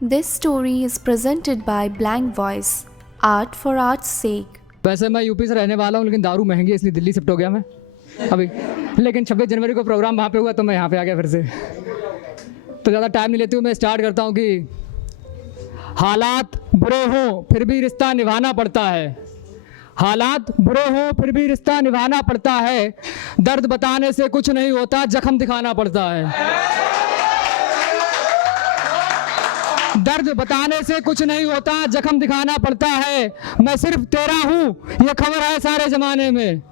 This story is presented by Blank Voice, Art for Art's sake. वैसे मैं UP से रहने वाला हूँ, लेकिन दारू महंगी है इसलिए दिल्ली शिफ्ट हो गया मैं अभी। लेकिन 26 जनवरी को प्रोग्राम वहाँ पे हुआ तो मैं यहाँ पे आ गया फिर से। तो ज़्यादा टाइम नहीं लेती हूँ, मैं स्टार्ट करता हूँ कि हालात बुरे हों फिर भी रिश्ता निभाना पड़ता है। हालात बुरे हों फिर भी रिश्ता निभाना पड़ता है। दर्द बताने से कुछ नहीं होता, जख्म दिखाना पड़ता है। दर्द बताने से कुछ नहीं होता, जख्म दिखाना पड़ता है। मैं सिर्फ तेरा हूँ ये खबर है सारे ज़माने में।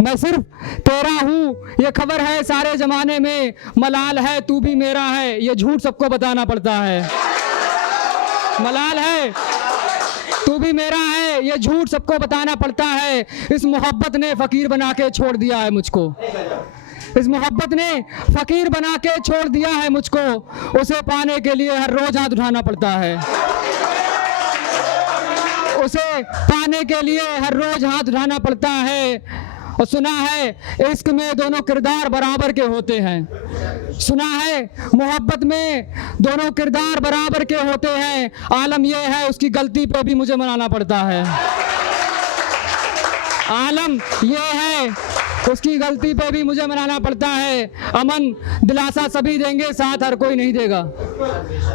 मैं सिर्फ तेरा हूँ ये खबर है सारे ज़माने में। मलाल है तू भी मेरा है ये झूठ सबको बताना पड़ता है। मलाल है तू भी मेरा है ये झूठ सबको बताना पड़ता है। इस मोहब्बत ने फ़कीर बना के छोड़ दिया है मुझको। इस मोहब्बत ने फ़कीर बना के छोड़ दिया है मुझको। उसे पाने के लिए हर रोज़ हाथ उठाना पड़ता है। उसे पाने के लिए हर रोज़ हाथ उठाना पड़ता है। और सुना है इश्क में दोनों किरदार बराबर के होते हैं। सुना है मोहब्बत में दोनों किरदार बराबर के होते हैं। आलम यह है उसकी गलती पे भी मुझे मनाना पड़ता है। आलम यह है उसकी गलती पे भी मुझे मनाना पड़ता है। अमन दिलासा सभी देंगे साथ हर कोई नहीं देगा।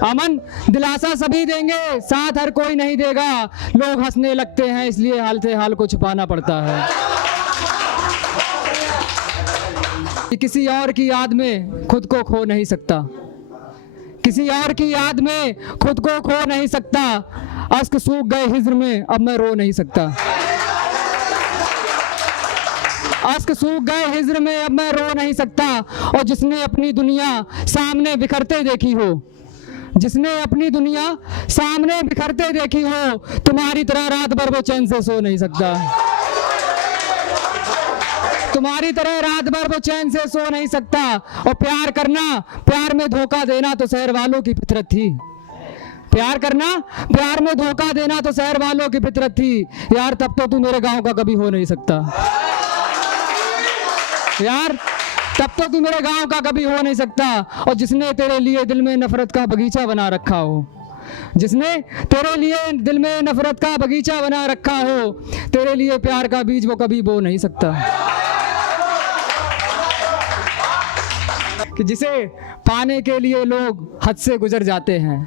अमन दिलासा सभी देंगे साथ हर कोई नहीं देगा। लोग हंसने लगते हैं इसलिए हाल से हाल को छुपाना पड़ता है। किसी और की याद में खुद को खो नहीं सकता। किसी और की याद में खुद को खो नहीं सकता। अश्क सूख गए हिज्र में अब मैं रो नहीं सकता। अश्क सूख गए हिज्र में अब मैं रो नहीं सकता। और जिसने अपनी दुनिया सामने बिखरते देखी हो, जिसने अपनी दुनिया सामने बिखरते देखी हो, तुम्हारी तरह रात भर वो चैन से सो नहीं सकता। तुम्हारी तरह रात भर वो चैन से सो नहीं सकता। और प्यार करना, प्यार में धोखा देना तो शहर वालों की फितरत थी। प्यार करना, प्यार में धोखा देना तो शहर वालों की फितरत थी। यार तब तो तू मेरे गांव का कभी हो नहीं सकता। यार तब तो तू मेरे गांव का कभी हो नहीं सकता। और जिसने तेरे लिए दिल में नफरत का बगीचा बना रखा हो, जिसने तेरे लिए दिल में नफरत का बगीचा बना रखा हो, तेरे लिए प्यार का बीज वो कभी बो नहीं सकता। कि जिसे पाने के लिए लोग हद से गुजर जाते हैं,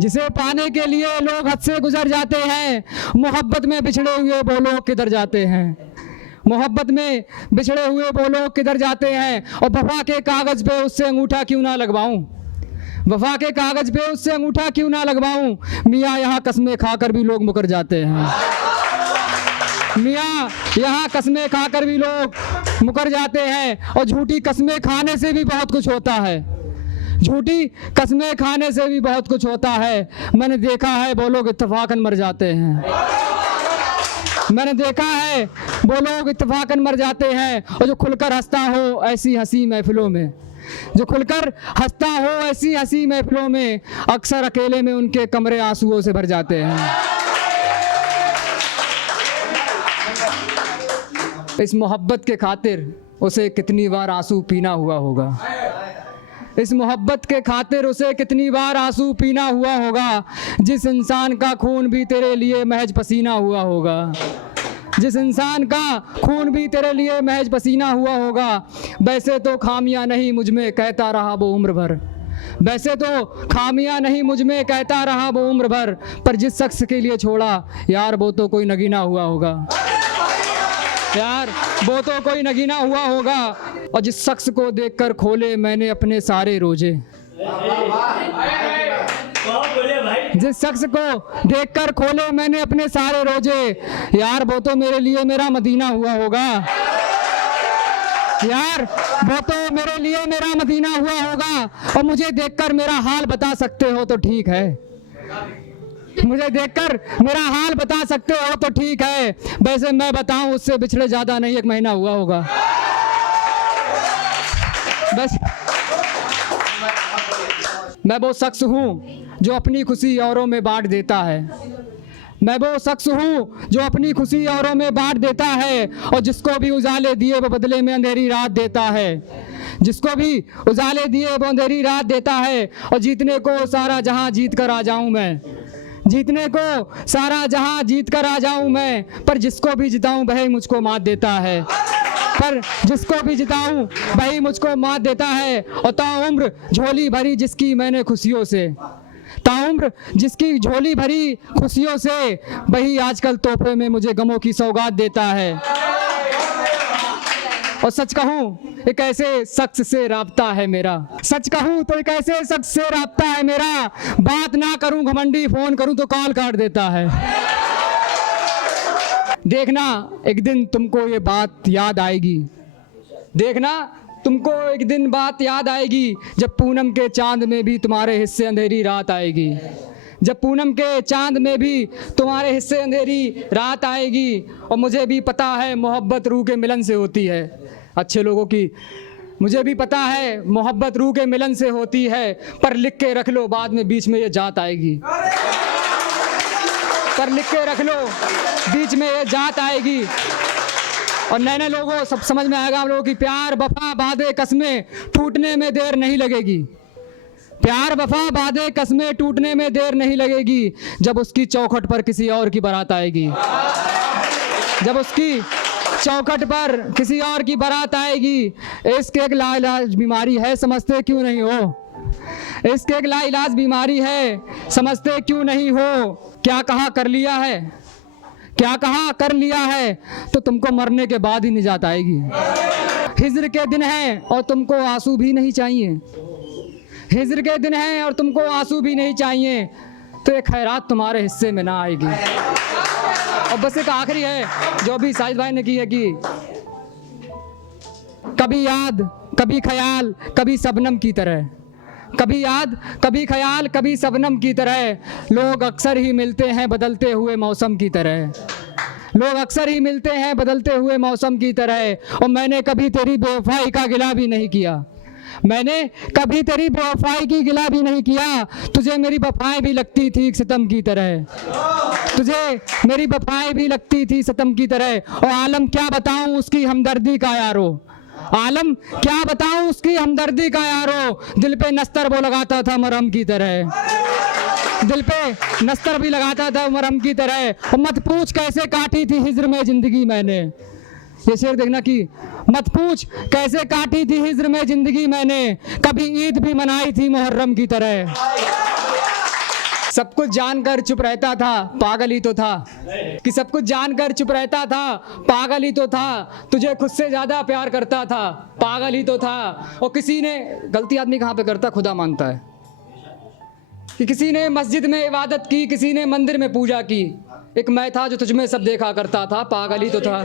जिसे पाने के लिए लोग हद से गुजर जाते हैं, मोहब्बत में बिछड़े हुए वो लोग किधर जाते हैं। मोहब्बत में बिछड़े हुए वो लोग किधर जाते हैं। और वफा के कागज़ पे उससे अंगूठा क्यों ना लगवाऊं, वफा के कागज़ पे उससे अंगूठा क्यों ना लगवाऊं। मियाँ यहाँ कस्में खाकर भी लोग मुकर जाते हैं। मियाँ यहाँ कस्में खाकर भी लोग मुकर जाते हैं। और झूठी कस्में खाने से भी बहुत कुछ होता है। झूठी कस्में खाने से भी बहुत कुछ होता है। मैंने देखा है वो लोग इत्तेफाकन मर जाते हैं। मैंने देखा है वो लोग इत्तेफाकन मर जाते हैं। और जो खुलकर हंसता हो ऐसी हंसी महफिलों में, जो खुलकर हंसता हो ऐसी हंसी महफिलों में, अक्सर अकेले में उनके कमरे आंसुओं से भर जाते हैं। इस मोहब्बत के खातिर उसे कितनी बार आंसू पीना हुआ होगा। इस मोहब्बत के खातिर उसे कितनी बार आंसू पीना हुआ होगा। जिस इंसान का खून भी तेरे लिए महज पसीना हुआ होगा, जिस इंसान का खून भी तेरे लिए महज पसीना हुआ होगा। वैसे तो खामियां नहीं मुझ में कहता रहा वो उम्र भर, वैसे तो खामियां नहीं मुझ में कहता रहा वो उम्र भर। पर जिस शख्स के लिए छोड़ा यार वो तो कोई नगीना हुआ होगा। यार वो तो कोई नगीना हुआ होगा। और जिस शख्स को देखकर खोले मैंने अपने सारे रोजे, जिस शख्स को देखकर खोले मैंने अपने सारे रोजे, यार वो तो मेरे लिए मेरा मदीना हुआ होगा। यार वो तो मेरे लिए मेरा मदीना हुआ होगा। और मुझे देखकर मेरा हाल बता सकते हो तो ठीक है, मुझे देखकर मेरा हाल बता सकते हो तो ठीक है। वैसे मैं बताऊं उससे बिछड़े ज़्यादा नहीं 1 महीना हुआ होगा। बस मैं वो शख्स हूँ जो अपनी खुशी औरों में बांट देता है। मैं वो शख्स हूँ जो अपनी खुशी औरों में बांट देता है। और जिसको भी उजाले दिए वो बदले में अंधेरी रात देता है। जिसको भी उजाले दिए वो अंधेरी रात देता है, और जीतने को सारा जहां जीत कर आ जाऊं मैं, जीतने को सारा जहां जीत कर आ जाऊं मैं, पर जिसको भी जिताऊं वही मुझको मात देता है, पर जिसको भी जिताऊं वही मुझको मात देता है। और ताउम्र झोली भरी जिसकी मैंने खुशियों से, ताउम्र जिसकी झोली भरी खुशियों से, वही आजकल तोहफे में मुझे गमों की सौगात देता है। और सच कहूँ एक ऐसे शख्स से राब्ता है मेरा, सच कहूँ तो एक ऐसे शख्स से राब्ता है मेरा, बात ना करूँ घमंडी फोन करूँ तो कॉल काट देता है। देखना एक दिन तुमको ये बात याद आएगी, देखना तुमको एक दिन बात याद आएगी, जब पूनम के चांद में भी तुम्हारे हिस्से अंधेरी रात आएगी, जब पूनम के चांद में भी तुम्हारे हिस्से अंधेरी रात आएगी। और मुझे भी पता है मोहब्बत रूह के मिलन से होती है, अच्छे लोगों की, मुझे भी पता है मोहब्बत रूह के मिलन से होती है, पर लिख के रख लो बाद में बीच में ये जात आएगी, पर लिख के रख लो बीच में ये जात आएगी। और नए लोगों सब समझ में आएगा हम लोगों की, प्यार वफा वादे कस्में टूटने में देर नहीं लगेगी, प्यार वफा वादे कस्में टूटने में देर नहीं लगेगी, जब उसकी चौखट पर किसी और की बारात आएगी, जब उसकी चौखट पर किसी और की बारात आएगी। इश्क एक लाइलाज बीमारी है, समझते क्यों नहीं हो, इश्क एक लाइलाज बीमारी है, समझते क्यों नहीं हो। क्या कहा कर लिया है, क्या कहा कर लिया है, तो तुमको मरने के बाद ही निजात आएगी। हिज्र के दिन हैं और तुमको आंसू भी नहीं चाहिए, हिज्र के दिन हैं और तुमको आंसू भी नहीं चाहिए, तो ये खैरात तुम्हारे हिस्से में ना आएगी। और बस एक आखिरी है जो अभी साजिद भाई ने की है कि कभी याद कभी ख्याल कभी शबनम की तरह, कभी याद कभी ख्याल कभी शबनम की तरह, लोग अक्सर ही मिलते हैं बदलते हुए मौसम की तरह, लोग अक्सर ही मिलते हैं बदलते हुए मौसम की तरह। और मैंने कभी तेरी बेवफाई का गिला भी नहीं किया, मैंने कभी तेरी बेवफाई की गिला भी नहीं किया, तुझे मेरी वफाएं भी लगती थी सितम की तरह, तुझे मेरी वफाएं भी लगती थी सितम की तरह। और आलम क्या बताऊं उसकी हमदर्दी का यारो, आलम क्या बताऊं उसकी हमदर्दी का यारो, दिल पे नस्तर वो लगाता था मरहम की तरह, दिल पे नस्तर भी लगाता था मरहम की तरह। और मत पूछ कैसे काटी थी हिज्र में जिंदगी मैंने, ये शेर देखना कि मत पूछ कैसे काटी थी हिज्र में जिंदगी मैंने, कभी ईद भी मनाई थी मुहर्रम की तरह। सब कुछ जानकर चुप रहता था पागल ही तो था, कि सब कुछ जानकर चुप रहता था पागल ही तो था, तुझे खुद से ज्यादा प्यार करता था पागल ही तो था। और किसी ने गलती आदमी कहाँ पे करता खुदा मानता है, कि किसी ने मस्जिद में इबादत की किसी ने मंदिर में पूजा की, एक मैं था जो तुझमें सब देखा करता था पागल ही तो था।